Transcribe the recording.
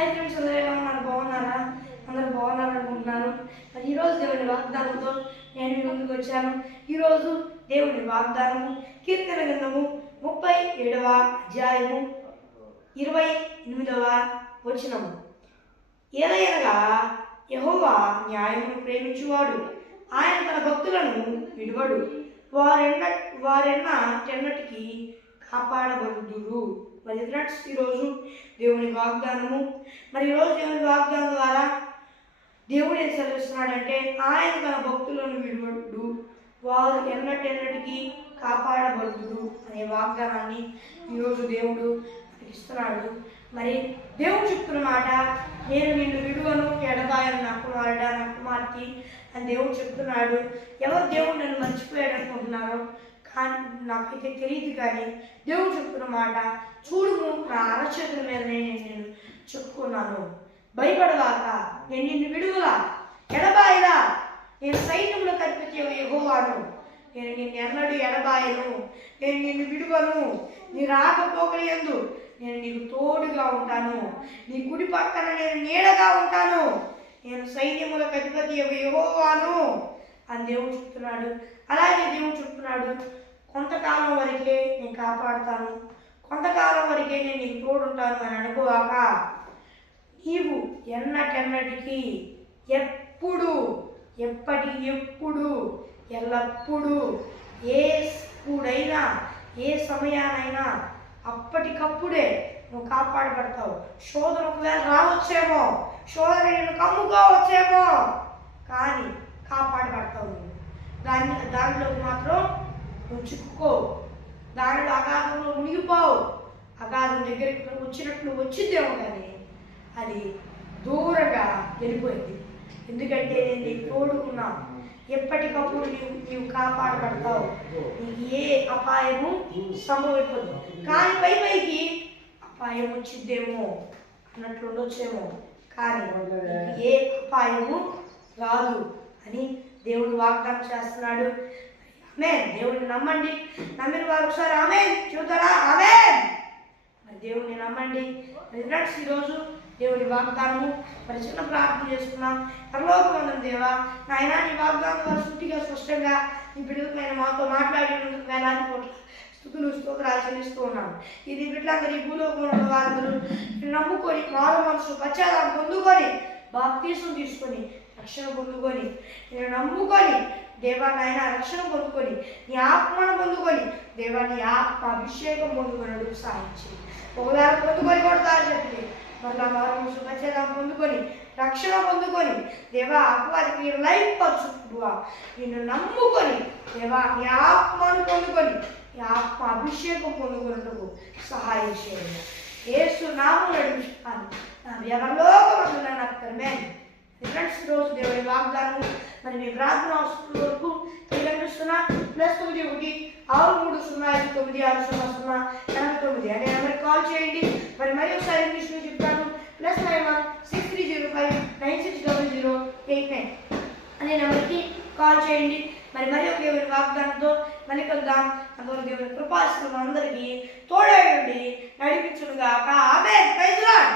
Hi friends, అందరూ ఎలా ఉన్నారు? బాగున్నారా? అందరూ బాగున్నారు అనుకుంటున్నాను. మరి ఈరోజు దేవుని వాగ్దానంతో నేను మీ ముందుకు వచ్చాను. ఈరోజు దేవుని వాగ్దానము కీర్తన గ్రంథము 37వ అధ్యాయము 28వ వచనము. ఏలయనగా యెహోవా న్యాయమును ప్రేమించువాడు, ఆయన తన భక్తులను విడువడు, వారెన్నటికి కాపాడబడుదురు. మరి ఫ్రెండ్స్, ఈరోజు దేవుని వాగ్దానము. మరి ఈరోజు దేవుని వాగ్దానం ద్వారా దేవుడు ఏం సెలవిస్తున్నాడంటే, ఆయన తన భక్తులను విడువడు, వారు ఎన్నటికి కాపాడబడుదురు అనే వాగ్దానాన్ని ఈరోజు దేవుడు ఇస్తున్నాడు. మరి దేవుడు చెప్తున్న మాట, నేను నిన్ను విడువను, ఎడబాయను నా కుమారుడా, నా కుమార్తె అని దేవుడు చెప్తున్నాడు. ఎవరు దేవుడు నన్ను మర్చిపోయాడు అనుకుంటున్నారో కానీ నాకైతే తెలియదు. కానీ దేవుడు చెప్తున్న మాట, చూడుము నా అరచేతుల మీద నేను చెప్పుకున్నాను, భయపడవాక, నేను నిన్ను విడువలా, ఎడబాయలా, నేను సైన్యంలో కనిపించే యెహోవాను, నేను నిన్ను ఎన్నడూ ఎడబాయను, నేను నిన్ను విడువను, నీ రాకపోకలందు నేను నీకు తోడుగా ఉంటాను, నీ కుడి పక్కన నేను నీడగా ఉంటాను, నేను సైన్యములకు అధిపతి యెహోవాను అని దేవుడు చెప్తున్నాడు. అలాగే దేవుడు చెప్తున్నాడు, కొంతకాలం వరకే నేను కాపాడుతాను, కొంతకాలం వరకే నేను నీకు తోడుంటాను అని అనుకోవాక, నీవు ఎన్నటికి ఎప్పుడు ఎల్లప్పుడూ ఎప్పుడైనా ఏ సమయానైనా అప్పటికప్పుడే నువ్వు కాపాడబడతావు. శోధన ఒకవేళ రావచ్చేమో, శోధన నేను కమ్ముకోవచ్చేమో, కానీ కాపాడబడతావు. దానిలోకి మాత్రం నువ్వు చిక్కుకో, దానిలో అగాధంలో మునిగిపోవు. అగాధం దగ్గరికి వచ్చినట్టు నువ్వు వచ్చిద్దేమో, కానీ అది దూరంగా వెళ్ళిపోయింది. ఎందుకంటే నేను నీకు తోడుకున్నా, ఎప్పటికప్పుడు నీవు కాపాడబడతావు, నీకు ఏ అపాయము సంభవించదు. కానీ పైకి అపాయం వచ్చిద్దేమో అన్నట్లు ఉండొచ్చేమో, కానీ ఏ అపాయము రాదు అని దేవుడు వాగ్దానం చేస్తున్నాడు. ఆమేన్. దేవుడిని నమ్మండి. నమ్మిన వారు ఒకసారి ఆమేన్ చెబుతారా? ఆమేన్. మరి దేవుడిని నమ్మండి. ఫ్రెండ్స్, ఈరోజు దేవుని వాగ్దానము మరి చిన్న ప్రార్థన చేసుకున్నాం. పరలోకమందున్న దేవా, నాయనా, నీ వాగ్దానం వారు సూటిగా స్పష్టంగా నీ బిడ్డలపైన మాతో మాట్లాడినందుకు వేలాది కోట్ల స్తుతులు స్తోత్రాలు చెల్లిస్తూ ఉన్నాను. ఇది బిడ్డలందరూ ఈ భూలోకంలో ఉన్న వారందరూ నమ్ముకొని మారు మనసు పశ్చాత్తాపం పొందుకొని బాప్తీసం తీసుకొని రక్షణ పొందుకొని నేను నమ్ముకొని దేవా నాయన రక్షణ పొందుకొని నీ ఆత్మను పొందుకొని దేవా నీ ఆత్మ అభిషేకం పొందుకొని సాధించి ఒకదారి పొందుకొని కొడతారు చెప్పి మళ్ళా మారు పశ్చాత్తాపం పొందుకొని రక్షణ పొందుకొని దేవా అపవాదికి లైఫ్ పరుచుకుడువా నిన్ను నమ్ముకొని దేవా నీ ఆత్మను పొందుకొని నీ ఆత్మ అభిషేకం పొందుకున్నట్టుకు సహాయం చేయండి. యేసు నామములో అడుగుతున్నాను, నా వ్యవలోకమందున అక్కర్మేన్. ఫ్రెండ్స్, రోజు దేవుని వాగ్దానము మరి మీ ప్రార్థన అవసరం వరకు కనిపిస్తున్నా +91 630 59600 అనే నెంబర్కి కాల్ చేయండి. మరి ఒకసారి ఇంగ్లీష్లో చెప్తాను, +91 6305 960089 అనే నెంబర్కి కాల్ చేయండి. మరి ఒక దేవుని వాగ్దానంతో మళ్ళీ కలుద్దాం. అందువల్ల దేవుని కృపాశీర్వాదం అందరికీ తోడై ఉండి నడిపించునుగాక. ఆమేన్. Praise the lord.